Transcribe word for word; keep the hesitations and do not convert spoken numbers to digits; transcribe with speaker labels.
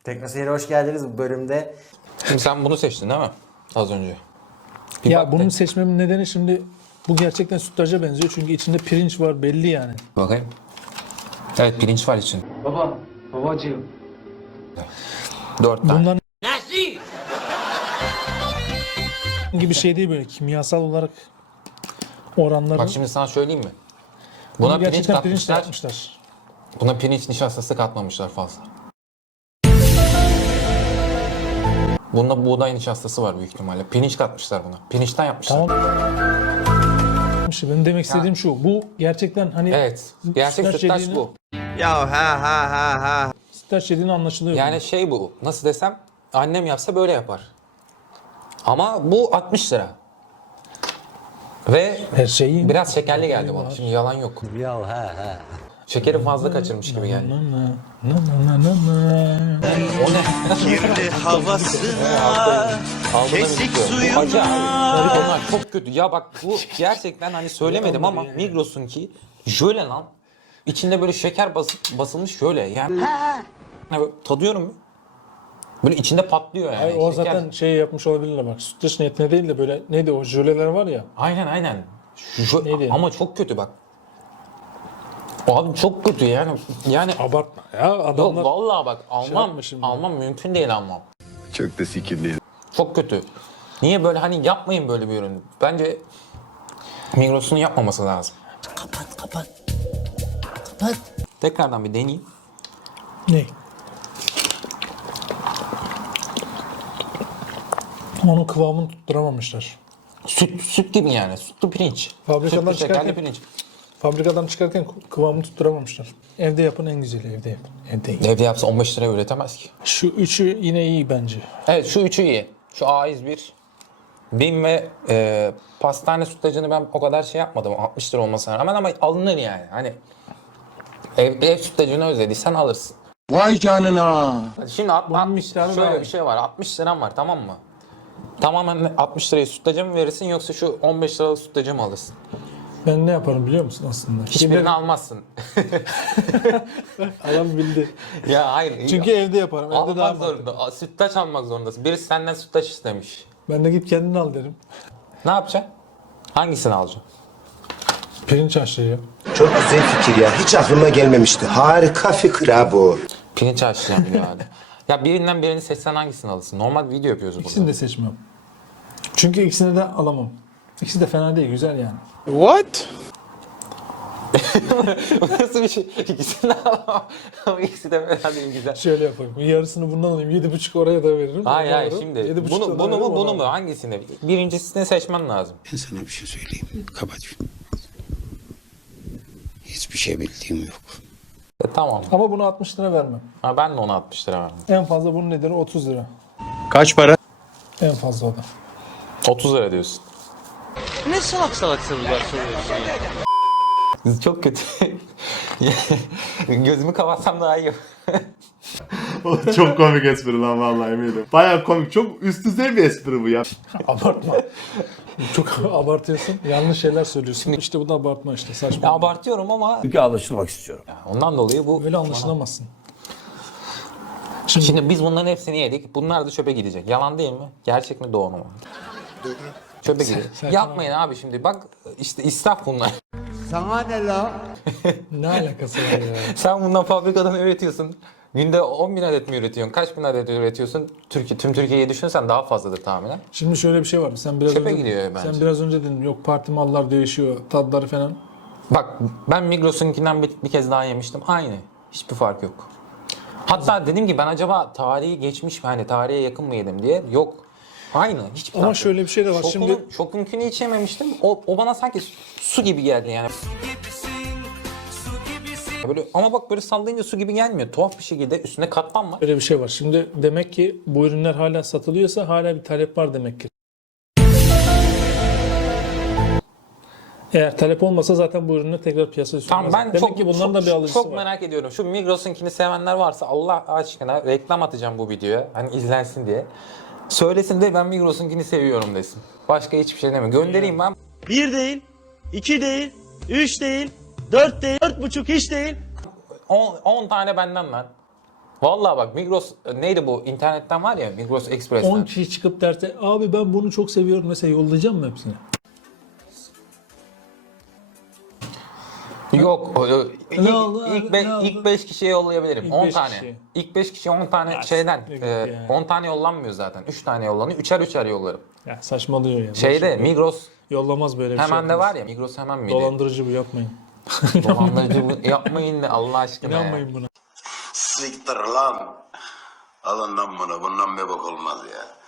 Speaker 1: Teknoseyir'e hoş geldiniz bu bölümde.
Speaker 2: Şimdi sen bunu seçtin değil mi? Az önce. Bir
Speaker 3: Ya
Speaker 2: bak
Speaker 3: bunun
Speaker 2: de.
Speaker 3: seçmemin nedeni şimdi bu gerçekten sütlaca benziyor çünkü içinde pirinç var belli yani.
Speaker 2: Bakayım. Evet, pirinç var için.
Speaker 4: Baba, babacığım.
Speaker 2: Dört tane.
Speaker 3: Bunların gibi şey değil, böyle kimyasal olarak oranları.
Speaker 2: Bak şimdi sana söyleyeyim mi? Buna
Speaker 3: Bunu
Speaker 2: pirinç
Speaker 3: gerçekten pirinçle
Speaker 2: katmışlar.
Speaker 3: yapmışlar.
Speaker 2: Buna pirinç nişastası katmamışlar fazla. Bunda buğday nişastası var büyük ihtimalle. Pirinç katmışlar buna. Pirinçten yapmışlar.
Speaker 3: Tamam. İşte benim demek istediğim şu. Bu gerçekten hani
Speaker 2: Evet. Gerçek sütlaç
Speaker 3: yediğini-
Speaker 2: bu.
Speaker 1: Ya ha ha ha ha.
Speaker 3: Sütlaç yediğini anlaşılıyor.
Speaker 2: Yani şey bu. Nasıl desem, annem yapsa böyle yapar. Ama bu altmış lira. Ve
Speaker 3: her şeyi
Speaker 2: biraz şekerli geldi bana. Şimdi yalan yok.
Speaker 1: Ya ha ha.
Speaker 2: Şekeri fazla kaçırmış gibi geldi.
Speaker 3: Na na na na na na.
Speaker 2: O ne?
Speaker 5: Kirli havasına, kesik
Speaker 2: Bu
Speaker 5: suyuna.
Speaker 2: acı abi. Onlar çok kötü. Ya bak, bu gerçekten hani söylemedim ama Migros'unki jöle lan. İçinde böyle şeker basıp basılmış jöle. Yani hani böyle tadıyorum. Böyle içinde patlıyor yani.
Speaker 3: Ay, o
Speaker 2: Şeker.
Speaker 3: zaten şey yapmış olabilirler bak. Sütlaç niyetine değil de böyle neydi o jöleler var ya.
Speaker 2: Aynen aynen. Jö-
Speaker 3: Neydi?
Speaker 2: Ama çok kötü bak. Abi çok kötü yani. Yani
Speaker 3: Abartma ya
Speaker 2: yok
Speaker 3: adamlar.
Speaker 2: vallahi bak, almam
Speaker 3: yapma şimdi.
Speaker 2: almam mümkün değil, almam.
Speaker 5: Çok da sikimli.
Speaker 2: Çok kötü. Niye böyle, hani yapmayın böyle bir ürün. Bence Migros'un yapmaması lazım.
Speaker 1: Kapat kapat. Kapat.
Speaker 2: Tekrardan bir deneyeyim.
Speaker 3: Ne? Onun kıvamını tutturamamışlar.
Speaker 2: Süt, süt gibi yani. Sütlü pirinç.
Speaker 3: Fabrikadan
Speaker 2: Sütlü şekerli
Speaker 3: çıkarken-
Speaker 2: pirinç.
Speaker 3: Fabrikadan çıkarken kıvamını tutturamamışlar. Evde yapın en güzeli, evde yapın. Evde yapın.
Speaker 2: Evde yapsa on beş liraya üretemez ki.
Speaker 3: Şu üçü yine iyi bence.
Speaker 2: Evet, şu üçü iyi. Şu A yüz bir. Bim ve e, pastane sütlacını ben o kadar şey yapmadım. altmış lira olmasına rağmen, ama alınır yani. Hani ev, ev sütlacını özlediysen alırsın.
Speaker 5: Vay canına.
Speaker 2: Şimdi at,
Speaker 3: Bunun
Speaker 2: altmış,
Speaker 3: miktarı
Speaker 2: şöyle
Speaker 3: daha
Speaker 2: bir şey var. altmış liram var, tamam mı? Tamamen altmış liraya sütlaca mı verirsin, yoksa şu on beş liralık sütlacı mı alırsın?
Speaker 3: Ben ne yaparım biliyor musun aslında?
Speaker 2: Hiçbirini
Speaker 3: Şimdi
Speaker 2: almazsın.
Speaker 3: adam bildi.
Speaker 2: Ya hayır.
Speaker 3: Çünkü evde yaparım. Evde daha
Speaker 2: almak
Speaker 3: mantıklı.
Speaker 2: zorunda. A- Sütlaç almak zorundasın. Birisi senden sütlaç istemiş.
Speaker 3: Ben de git kendin al derim.
Speaker 2: Ne yapacaksın? Hangisini alacaksın?
Speaker 3: Pirinç haşlayacağım.
Speaker 6: Çok güzel fikir ya. Hiç aklıma gelmemişti. Harika fikir ha bu.
Speaker 2: Pirinç haşlayacağım diyor hadi. Ya birinden birini seçsen hangisini alırsın? Normal video yapıyoruz burada.
Speaker 3: İkisini de seçmem. Çünkü ikisini de alamam. İkisi de fena değil, güzel yani.
Speaker 5: What?
Speaker 2: Nasıl bir şey? İkisini de alamam. Ama ikisi de fena değil, güzel.
Speaker 3: Şöyle yapayım. Yarısını bundan alayım. Yedi buçuk oraya da veririm.
Speaker 2: Hayır
Speaker 3: Onu
Speaker 2: hayır,
Speaker 3: alırım.
Speaker 2: şimdi
Speaker 3: Yedi buçuk
Speaker 2: bunu,
Speaker 3: da
Speaker 2: bunu
Speaker 3: veririm,
Speaker 2: mu
Speaker 3: onu
Speaker 2: bunu mu,
Speaker 3: alırım.
Speaker 2: hangisini? Birincisini seçmen lazım.
Speaker 6: Ben sana bir şey söyleyeyim. Kapat şunu. Hiçbir şey bildiğim yok.
Speaker 2: E, tamam.
Speaker 3: Ama bunu altmış lira vermem.
Speaker 2: Ha, ben de ona altmış lira verdim.
Speaker 3: En fazla bunun nedeni otuz lira.
Speaker 5: Kaç para?
Speaker 3: En fazla o da.
Speaker 2: otuz lira diyorsun.
Speaker 4: Ne salak salak sorular soruyorsun ya?
Speaker 2: Çok kötü. Gözümü kapatsam daha iyi.
Speaker 7: Çok komik espri lan vallahi eminim. Baya komik. Çok üst düzey bir espri bu ya.
Speaker 3: Abartma. Çok abartıyorsun. Yanlış şeyler söylüyorsun. İşte bu da abartma işte. Saçma.
Speaker 2: Ya abartıyorum ama
Speaker 6: Çünkü anlaşılmak istiyorum.
Speaker 2: ondan dolayı bu...
Speaker 3: Öyle anlaşılamazsın.
Speaker 2: Şimdi biz bunların hepsini yedik. Bunlar da çöpe gidecek. Yalan değil mi? Gerçek mi, doğru mu? Çöpe gidecek.
Speaker 3: sen-
Speaker 2: Yapmayın abi şimdi. Bak işte israf bunlar.
Speaker 3: Ne alakası var ya?
Speaker 2: Sen bundan fabrikadan üretiyorsun. Günde on bin adet mi üretiyorsun? Kaç bin adet üretiyorsun? Türkiye, tüm Türkiye'yi düşünsen daha fazladır tahminen.
Speaker 3: Şimdi şöyle bir şey var. Sen biraz
Speaker 2: Çöpe
Speaker 3: önce,
Speaker 2: gidiyor bence.
Speaker 3: sen biraz önce dedin yok parti mallar değişiyor, tadları falan.
Speaker 2: Bak, ben Migros'unkinden bir, bir kez daha yemiştim. Aynı. Hiçbir fark yok. Hatta dedim ki ben acaba tarihi geçmiş mi? Hani tarihe yakın mı yedim diye. Yok. Aynı. Hiçbir fark
Speaker 3: Ama
Speaker 2: yok.
Speaker 3: şöyle bir şey de var.
Speaker 2: Şokunun,
Speaker 3: Şimdi
Speaker 2: şokunkini hiç yememiştim. O, o bana sanki su gibi geldi yani. Böyle, ama bak böyle sallayınca su gibi gelmiyor. Tuhaf bir şekilde üstünde katman var.
Speaker 3: böyle bir şey var. Şimdi demek ki bu ürünler hala satılıyorsa hala bir talep var demek ki. Eğer talep olmasa zaten bu ürünler tekrar piyasaya
Speaker 2: Tamam,
Speaker 3: sürmez.
Speaker 2: ben
Speaker 3: Demek
Speaker 2: çok,
Speaker 3: ki bunların da
Speaker 2: çok,
Speaker 3: bir alıcısı
Speaker 2: çok
Speaker 3: var.
Speaker 2: merak ediyorum. Şu Migros'unkini sevenler varsa Allah aşkına reklam atacağım bu videoya. Hani izlensin diye. Söylesin de ben Migros'unkini seviyorum desin. Başka hiçbir şey deme. Göndereyim ben.
Speaker 8: Bir değil, iki değil, üç değil, dört değil, dört buçuk hiç değil.
Speaker 2: on tane benden lan. Vallahi bak Migros neydi bu? İnternetten var ya Migros Express'ten.
Speaker 3: on kişi çıkıp derse abi ben bunu çok seviyorum mesela yollayacağım mı hepsini?
Speaker 2: Yok. o- o- İlk,
Speaker 3: oldu abi,
Speaker 2: ilk, be-
Speaker 3: ne oldu?
Speaker 2: ilk beş kişiye yollayabilirim.
Speaker 3: İlk
Speaker 2: on
Speaker 3: beş
Speaker 2: tane.
Speaker 3: kişiye.
Speaker 2: İlk beş kişiye on tane
Speaker 3: Ya,
Speaker 2: şeyden.
Speaker 3: siktir git
Speaker 2: e,
Speaker 3: ya.
Speaker 2: on tane yollanmıyor zaten. üç tane yollanıyor. Üçer üçer yollarım.
Speaker 3: Ya saçmalıyor ya.
Speaker 2: Şeyde
Speaker 3: Boş ver.
Speaker 2: Migros
Speaker 3: Yollamaz böyle bir şey.
Speaker 2: hemen de
Speaker 3: yapmaz.
Speaker 2: var ya. Migros hemen miydi?
Speaker 3: Dolandırıcı bu yapmayın.
Speaker 2: Dolandırıcı bu- yapmayın da Allah aşkına ya.
Speaker 3: İnanmayın buna.
Speaker 6: Siktir lan. Alından bunu bundan bir bak olmaz ya.